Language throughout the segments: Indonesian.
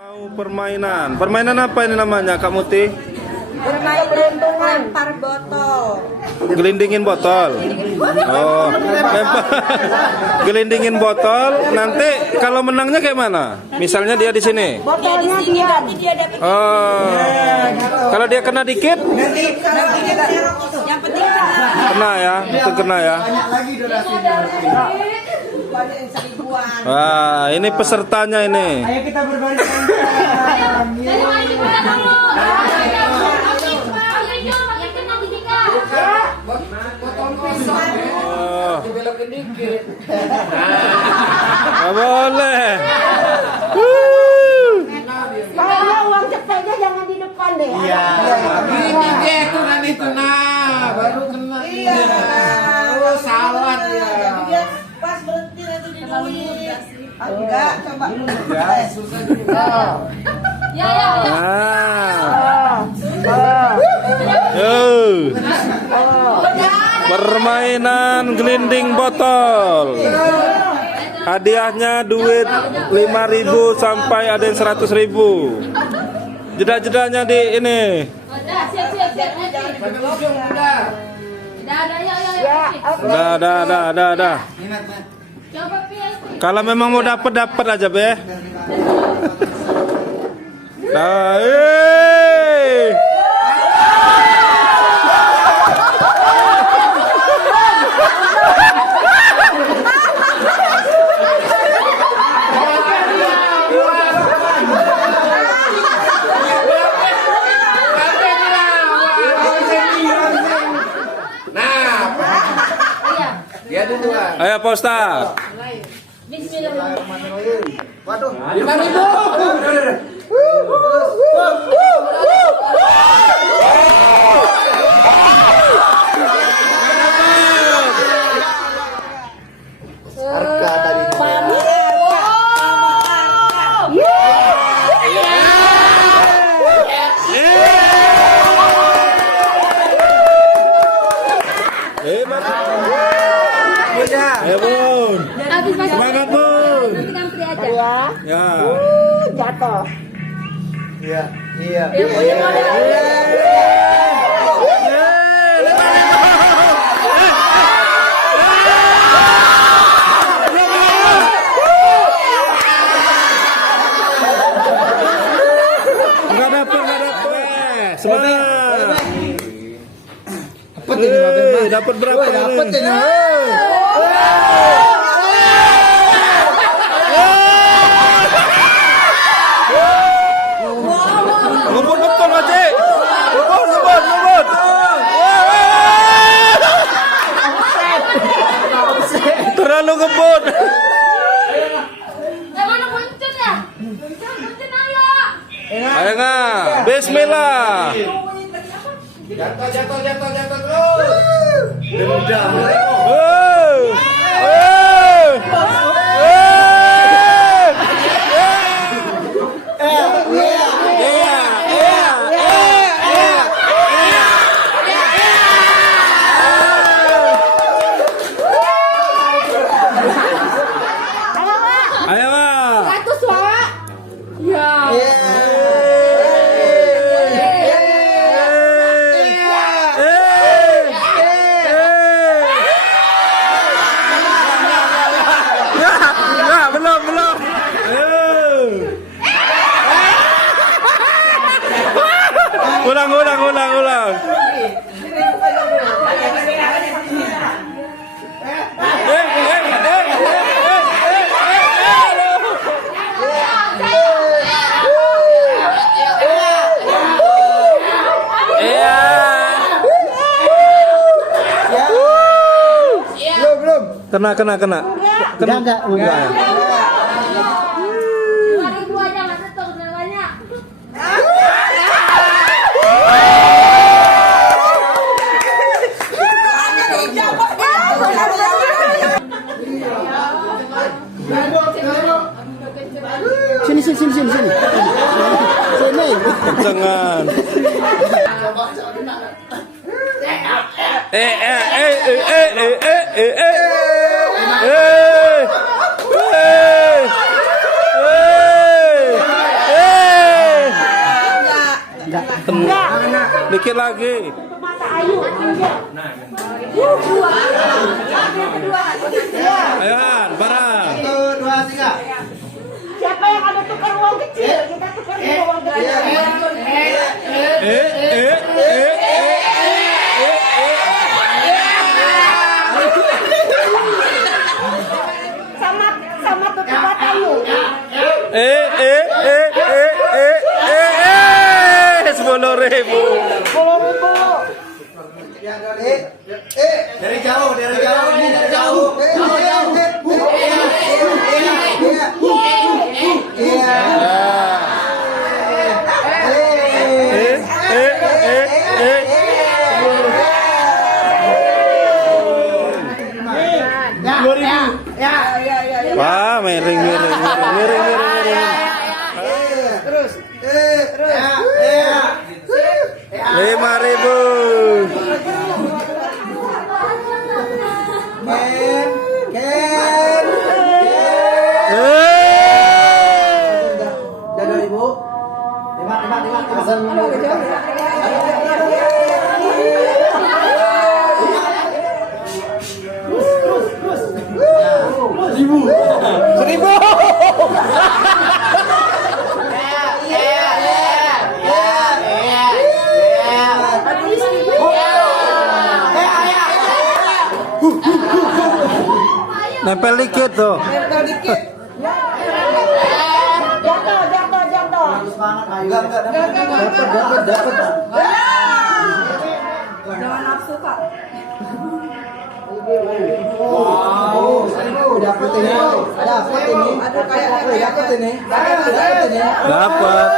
Mau permainan. Permainan apa ini namanya, Kak Muti? Permainan lempar botol. Gelindingin botol. Oh, lempar. Gelindingin botol. Nanti kalau menangnya kayak mana? Misalnya dia di sini. Botolnya dia dapat. Oh. Kalau dia kena dikit? Yang penting Kena ya. Itu kena ya. Wah, ini pesertanya ini. Ayo kita berbaris. Oh. Nggak boleh. Kayaknya uang cepetnya jangan di depan deh. Iya. Ini dia tuh kan itu baru kena. Iya. Oh, salah ya. Dia pas berhenti nanti di duit. Enggak, coba dulu. Ya, susah juga. Permainan gelinding botol. Hadiahnya duit 5.000 sampai ada yang 100.000. Jeda-jedanya di ini. Dah. Kalau memang mau dapat aja, Be. Nah, Dia duluan. ayo Pak Ustaz. Waduh, 5.000. Harga tadi. Bun. Semangat, Bun. Ya. Jatuh. Iya, iya. Enggak dapat. Semangat. Dapat ini, Dapat berapa? Dapat ini. Ngebut betul, Pak Cik. Ngebut. Terlalu ngebut. Ayo nggak? Bismillah. Jatuh terus. Ayo, Pak. Belum. Ulang. Belum. Kena. Enggak. Sini. Jangan. Dikit lagi. Ayo, An, bareng. 1, 2, 3. Siapa yang ada tukar uang kecil? Kita tukar uang gede. Sama tukar batamu. 10.000. 10.000. Dari jauh, dari jauh, ini dari jauh. Wah, miring. Terus. 5.000. Jaga ibu. 1.000. Nempel dikit tuh. Nempel dikit. Jatuh. Dapat. Jangan nafsu, Pak. Wow, 1.000 dapat ini. Dapat ini. Dapat.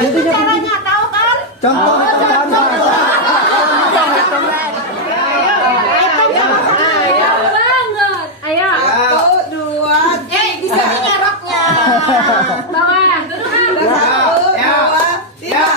Itu caranya, tahu kan? Contoh. Ayo. 1, 2, 3. Nyeroknya. Bawah. 1, 2, 3.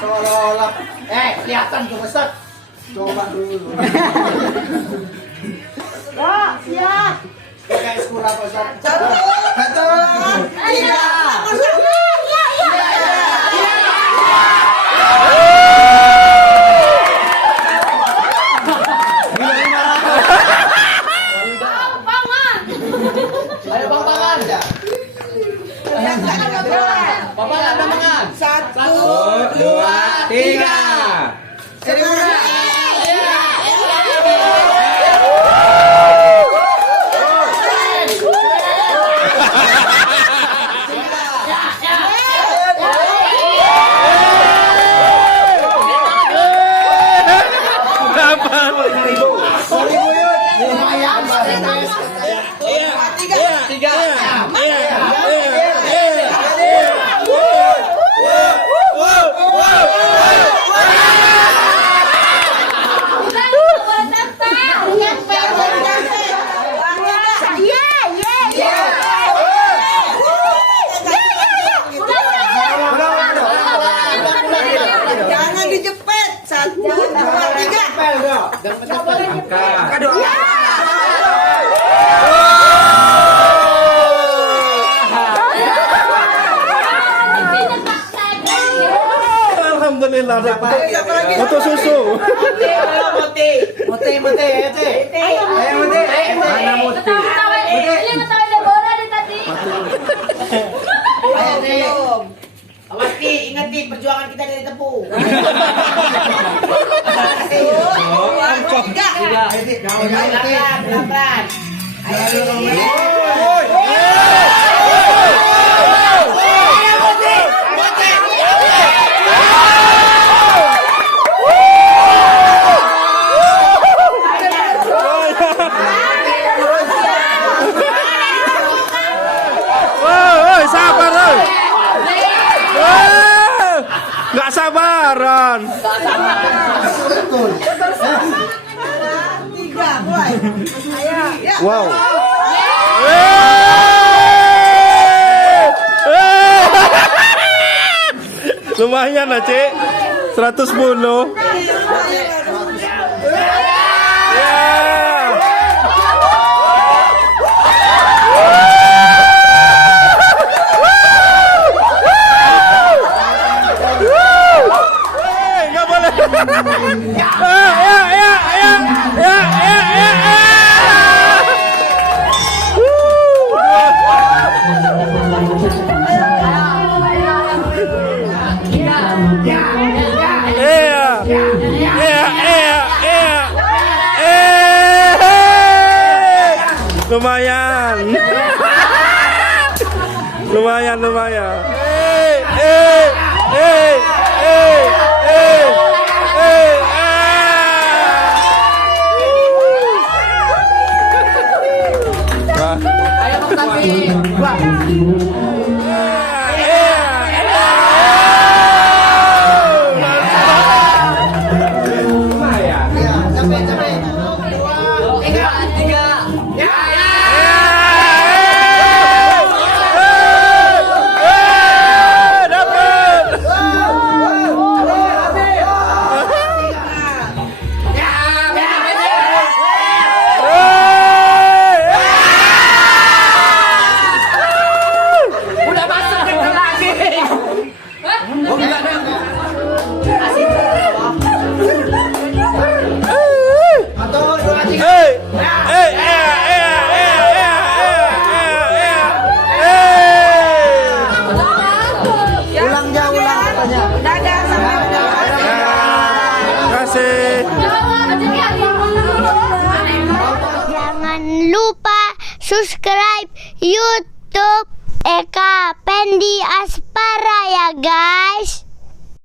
Seolah-olah. Kelihatan tuh Ustaz. Coba dulu. Siap. Kayak sekolah Pak Ustaz. 1, 2, 3. Ayo Bang Pangan. Pangan Pangan. 1, 2, 3. Jangan dijepit. 1, 2, 3. Alhamdulillah dapat. Foto susu. Mote. Ayo Mote. Mana Mote? Ayo awas Ti, ingat Ti, perjuangan kita dari tepu. 1, 2, 3. Pelan-pelan. Woi, sabar, woi. sabaran. Tiga, mulai. Ayo. Ya. Wow. Lumayan lah, Cik. 110. Nggak boleh. Lumayan. Lumayan. Jangan lupa subscribe YouTube Eka Pendi Aspara ya guys.